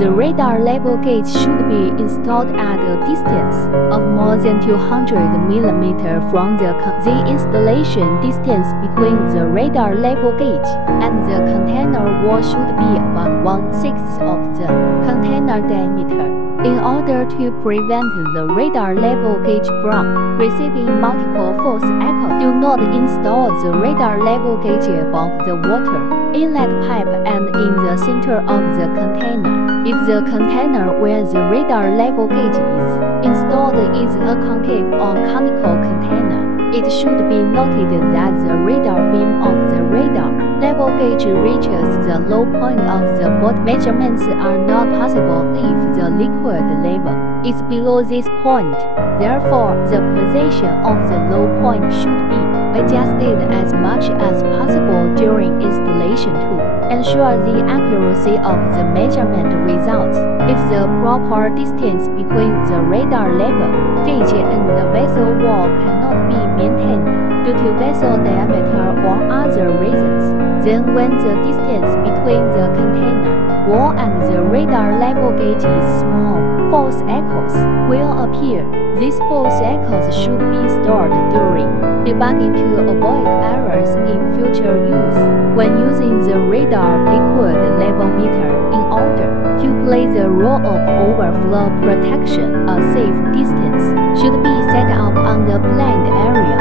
The radar level gauge should be installed at a distance of more than 200 mm from the installation distance between the radar level gauge and the container wall should be about 1/6 of the container diameter. In order to prevent the radar level gauge from receiving multiple false echoes, do not install the radar level gauge above the water inlet pipe and in the center of the container. If the container where the radar level gauge is installed is a concave or conical container, it should be noted that the radar beam of the radar level gauge reaches the low point of the boat. Measurements are not possible if the liquid level is below this point. Therefore, the position of the low point should be adjusted as much as possible during installation to ensure the accuracy of the measurement results. If the proper distance between the radar level gauge and the vessel wall cannot be maintained due to vessel diameter or other reasons, then when the distance between the container wall and the radar level gauge is small, false echoes will appear. These false echoes should be stored during debugging to avoid errors in future use. When using the radar liquid level meter in order to play the role of overflow protection, a safe distance should be set up on the planned area